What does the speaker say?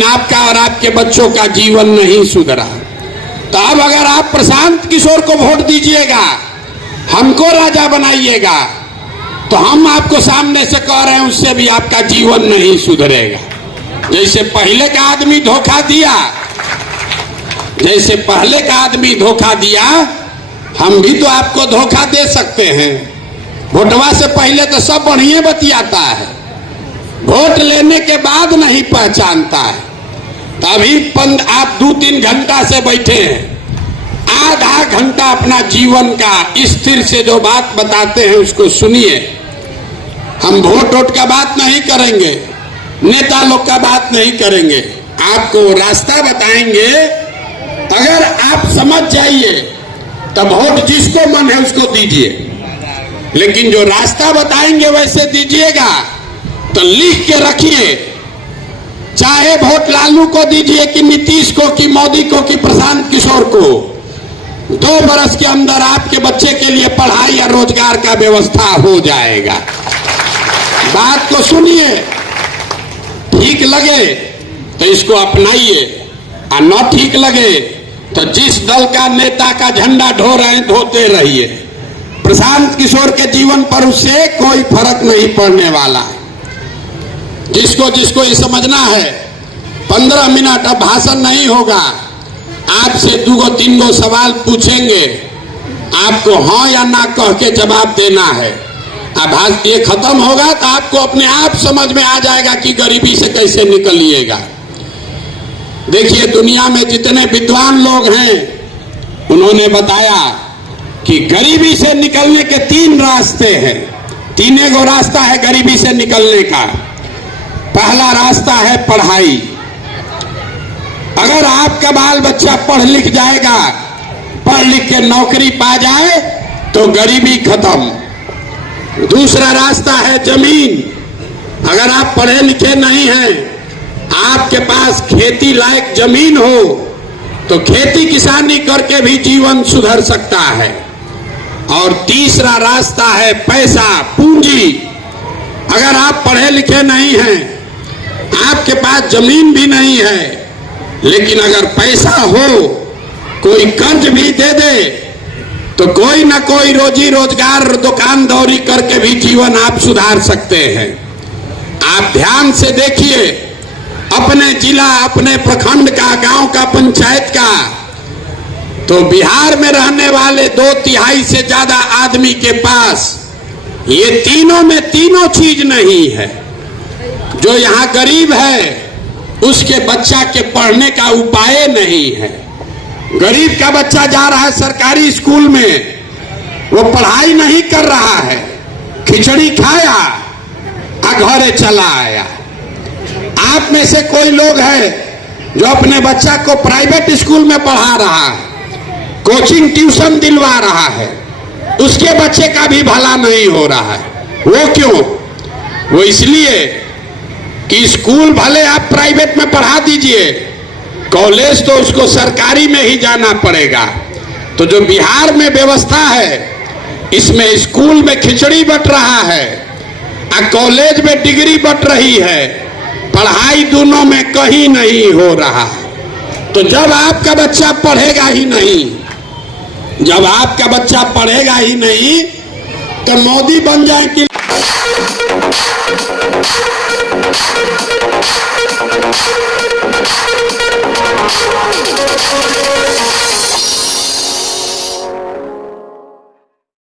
लेकिन आपका और आपके बच्चों का जीवन नहीं सुधरा। तो अब अगर आप प्रशांत किशोर को वोट दीजिएगा, हमको राजा बनाइएगा, तो हम आपको सामने से कह रहे हैं उससे भी आपका जीवन नहीं सुधरेगा। जैसे पहले का आदमी धोखा दिया, जैसे पहले का आदमी धोखा दिया, हम भी तो आपको धोखा दे सकते हैं। वोटवा से पहले तो सब बढ़िया बतियाता है, वोट लेने के बाद नहीं पहचानता है। तभी आप 2-3 घंटा से बैठे हैं, आधा घंटा अपना जीवन का स्थिर से जो बात बताते हैं उसको सुनिए। हम वोट का बात नहीं करेंगे, नेता लोग का बात नहीं करेंगे, आपको रास्ता बताएंगे। अगर आप समझ जाइए तब वोट जिसको मन है उसको दीजिए, लेकिन जो रास्ता बताएंगे वैसे दीजिएगा। तो लिख के रखिए, चाहे वोट लालू को दीजिए कि नीतीश को कि मोदी को कि प्रशांत किशोर को, 2 बरस के अंदर आपके बच्चे के लिए पढ़ाई या रोजगार का व्यवस्था हो जाएगा। बात को सुनिए, ठीक लगे तो इसको अपनाइए, और न ठीक लगे तो जिस दल का नेता का झंडा ढो रहे हैं धोते रहिए। प्रशांत किशोर के जीवन पर उससे कोई फर्क नहीं पड़ने वाला है। जिसको जिसको ये समझना है, 15 मिनट अब भाषण नहीं होगा, आपसे 2-3 सवाल पूछेंगे, आपको हाँ या ना कह के जवाब देना है। अब ये खत्म होगा तो आपको अपने आप समझ में आ जाएगा कि गरीबी से कैसे निकलिएगा। देखिए, दुनिया में जितने विद्वान लोग हैं उन्होंने बताया कि गरीबी से निकलने के 3 रास्ते हैं। 3 गो रास्ता है गरीबी से निकलने का। पहला रास्ता है पढ़ाई। अगर आपका बाल बच्चा पढ़ लिख जाएगा, पढ़ लिख के नौकरी पा जाए तो गरीबी खत्म। दूसरा रास्ता है जमीन। अगर आप पढ़े लिखे नहीं हैं, आपके पास खेती लायक जमीन हो तो खेती किसानी करके भी जीवन सुधर सकता है। और तीसरा रास्ता है पैसा, पूंजी। अगर आप पढ़े लिखे नहीं हैं, आपके पास जमीन भी नहीं है, लेकिन अगर पैसा हो, कोई कर्ज भी दे दे, तो कोई ना कोई रोजी रोजगार दुकानदौरी करके भी जीवन आप सुधार सकते हैं। आप ध्यान से देखिए, अपने जिला, अपने प्रखंड का, गांव का, पंचायत का, तो बिहार में रहने वाले 2/3 से ज्यादा आदमी के पास ये तीनों में तीनों चीज नहीं है। जो यहाँ गरीब है उसके बच्चा के पढ़ने का उपाय नहीं है। गरीब का बच्चा जा रहा है सरकारी स्कूल में, वो पढ़ाई नहीं कर रहा है, खिचड़ी खाया और घरे चला आया। आप में से कोई लोग है जो अपने बच्चा को प्राइवेट स्कूल में पढ़ा रहा है, कोचिंग ट्यूशन दिलवा रहा है, उसके बच्चे का भी भला नहीं हो रहा है। वो क्यों? वो इसलिए कि स्कूल भले आप प्राइवेट में पढ़ा दीजिए, कॉलेज तो उसको सरकारी में ही जाना पड़ेगा। तो जो बिहार में व्यवस्था है, इसमें स्कूल में खिचड़ी बट रहा है और कॉलेज में डिग्री बट रही है, पढ़ाई दोनों में कहीं नहीं हो रहा। तो जब आपका बच्चा पढ़ेगा ही नहीं, जब आपका बच्चा पढ़ेगा ही नहीं, तो मोदी बन जाए कि